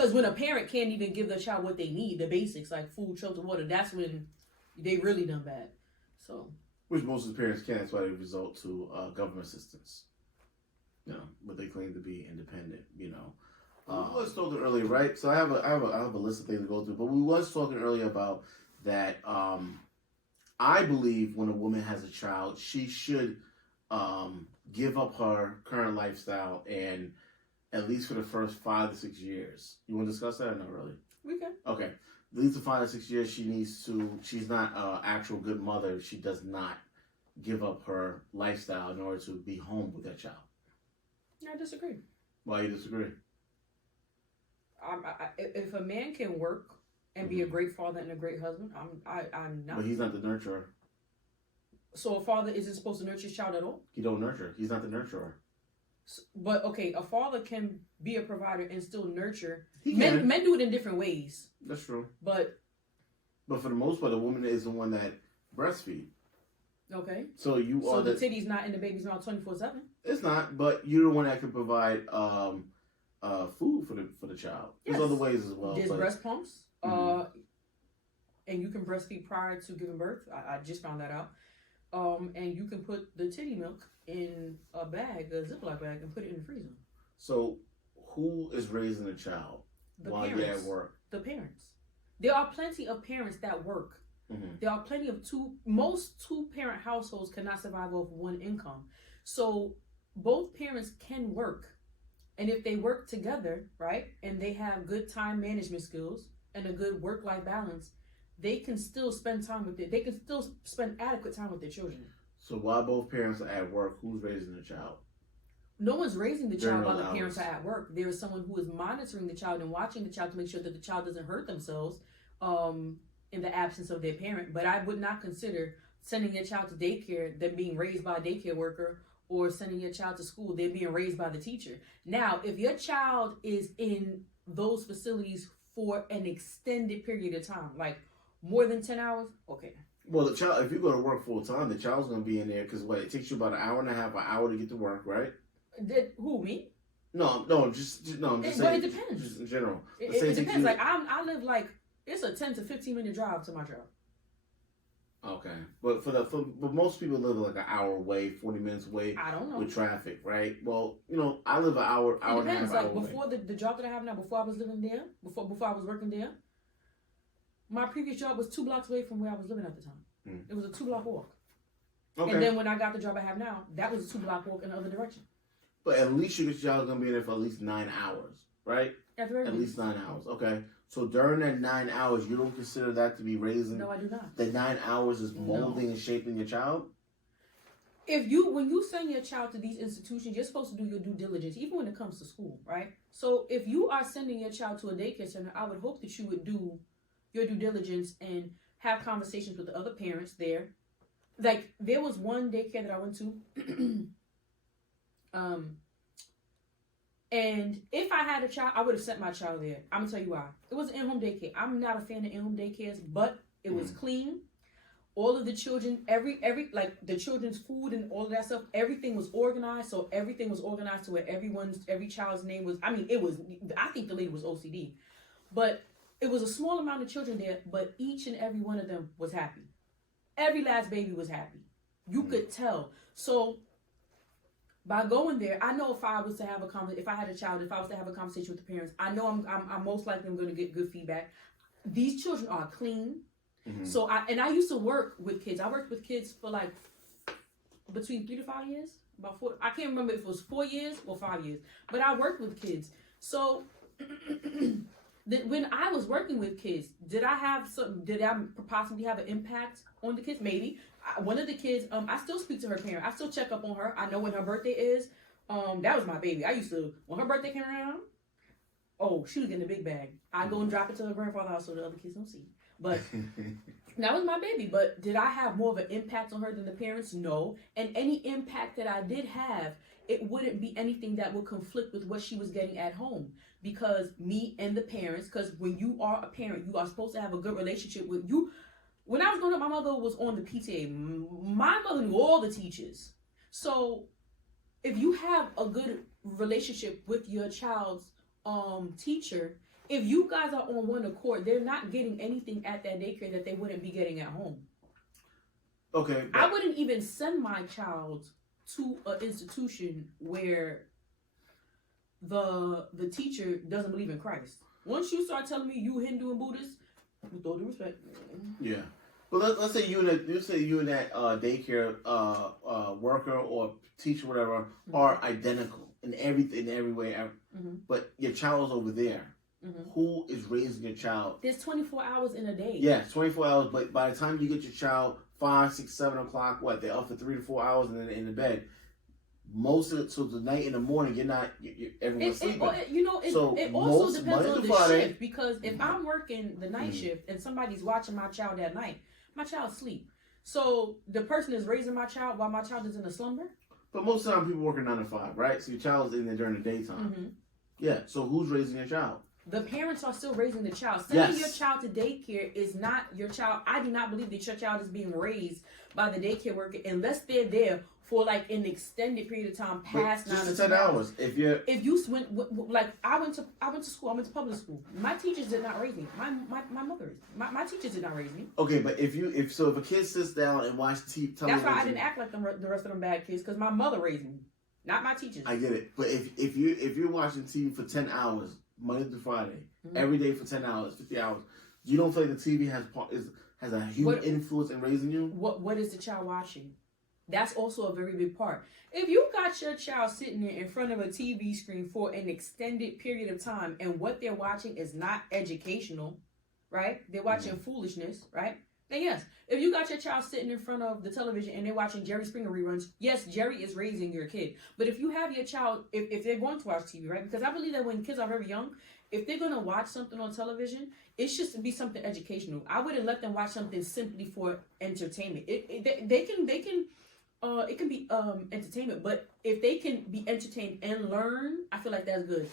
Because when a parent can't even give their child what they need, the basics like food, shelter, water, that's when they really done bad. So, which most of the parents can't. That's why they resort to government assistance. You know, but they claim to be independent. You know, we was talking earlier, right? So I have a list of things to go through, but we was talking earlier about that. I believe when a woman has a child, she should give up her current lifestyle and at least for the first 5 to 6 years. You want to discuss that or not really? we can. Okay. At least for 5 to 6 years, she's not an actual good mother. She does not give up her lifestyle in order to be home with that child. I disagree. Why you disagree? If a man can work and be a great father and a great husband, I'm not. But he's not the nurturer. So a father isn't supposed to nurture his child at all? He don't nurture. He's not the nurturer. But okay, a father can be a provider and still nurture. He can. Men do it in different ways. That's true. But for the most part, the woman is the one that breastfeed. Okay. So you so are the titty's not in the baby's mouth 24/7. It's not, but you're the one that can provide food for the child. There's other ways as well. There's breast pumps. And you can breastfeed prior to giving birth. I just found that out. And you can put the titty milk in a bag, a Ziploc bag, and put it in the freezer. So, who is raising the child while you're at work? The parents. There are plenty of parents that work. Mm-hmm. There are plenty of most two-parent households cannot survive off one income. So, both parents can work. And if they work together, right, and they have good time management skills and a good work-life balance, they can still spend time with it. They can still spend adequate time with their children. So while both parents are at work, who's raising the child? No one's raising the child while the parents are at work. There is someone who is monitoring the child and watching the child to make sure that the child doesn't hurt themselves in the absence of their parent. But I would not consider sending your child to daycare, them being raised by a daycare worker, or sending your child to school, they're being raised by the teacher. Now, if your child is in those facilities for an extended period of time, like more than 10 hours, okay. Well, the child, if you go to work full time, the child's going to be in there because it takes you about an hour and a half, an hour to get to work, right? Who, me? No, I'm just saying. But it depends. Just in general. It depends. Like, I live like, it's a 10 to 15 minute drive to my job. Okay. But but most people live like an hour away, 40 minutes away. I don't know. With traffic, right? Well, I live an hour and a half. Like, before the job that I have now, before I was living there, before I was working there, my previous job was 2 blocks away from where I was living at the time. It was a 2-block walk. Okay. And then when I got the job I have now, that was a 2-block walk in the other direction. But at least your child's going to be there for at least 9 hours, right? At least 9 hours. Okay. So during that 9 hours, you don't consider that to be raising? No, I do not. The 9 hours is molding and shaping your child? When you send your child to these institutions, you're supposed to do your due diligence, even when it comes to school, right? So if you are sending your child to a daycare center, I would hope that you would do your due diligence and have conversations with the other parents there. Like, there was one daycare that I went to, and if I had a child, I would have sent my child there. I'm gonna tell you why. It was an in-home daycare. I'm not a fan of in-home daycares, but it was clean. All of the children, every like the children's food and all of that stuff, everything was organized. So everything was organized to where every child's name was. I think the lady was OCD, but it was a small amount of children there, but each and every one of them was happy. Every last baby was happy. You could tell. So by going there, I know if I was to have if I had a child, if I was to have a conversation with the parents, I know I'm most likely going to get good feedback. These children are clean. Mm-hmm. So I used to work with kids. I worked with kids for like between 3 to 5 years. About 4. I can't remember if it was 4 years or 5 years, but I worked with kids. So when I was working with kids, did I possibly have an impact on the kids? Maybe. One of the kids, I still speak to her parent. I still check up on her. I know when her birthday is. That was my baby. I used to, when her birthday came around, she was getting a big bag. I go and drop it to her grandfather's house so the other kids don't see. But that was my baby. But did I have more of an impact on her than the parents? No. And any impact that I did have, it wouldn't be anything that would conflict with what she was getting at home. Because me and the parents, because when you are a parent, you are supposed to have a good relationship with you. When I was growing up, my mother was on the PTA. My mother knew all the teachers. So if you have a good relationship with your child's teacher, if you guys are on one accord, they're not getting anything at that daycare that they wouldn't be getting at home. Okay. I wouldn't even send my child to an institution where the teacher doesn't believe in Christ. Once you start telling me you Hindu and Buddhist, with all due respect. Yeah. Well, let's say you and that daycare worker or teacher, whatever, are identical in every way. But your child's over there. Who is raising your child? There's 24 hours in a day. Yeah, 24 hours. But by the time you get your child 5, 6, 7 o'clock, they're up for 3 to 4 hours and then in the bed. Most of it till the night in the morning, everyone's sleeping. It also depends on the shift, because if I'm working the night shift and somebody's watching my child at night, my child's asleep. So the person is raising my child while my child is in a slumber. But most of the time, people working 9 to 5, right? So your child's in there during the daytime. Yeah. So who's raising your child? The parents are still raising the child. Sending your child to daycare is not your child. I do not believe that your child is being raised by the daycare worker unless they're there for like an extended period of time past 9 to 10 hours. If you went, like I went to school. I went to public school. My teachers did not raise me. My mother, my teachers did not raise me. Okay, but if a kid sits down and watches television, that's why I didn't act like the rest of them bad kids, because my mother raised me, not my teachers. I get it, but if you're watching TV for 10 hours Monday through Friday, every day for 10 hours, 50 hours, you don't feel like the TV has a huge influence in raising you? What is the child watching? That's also a very big part. If you got your child sitting there in front of a TV screen for an extended period of time and what they're watching is not educational, right? They're watching foolishness, right? Then yes, if you got your child sitting in front of the television and they're watching Jerry Springer reruns, yes, Jerry is raising your kid. But if you have your child, if they're going to watch TV, right? Because I believe that when kids are very young, if they're going to watch something on television, it should be something educational. I wouldn't let them watch something simply for entertainment. They can it can be entertainment, but if they can be entertained and learn, I feel like that's good.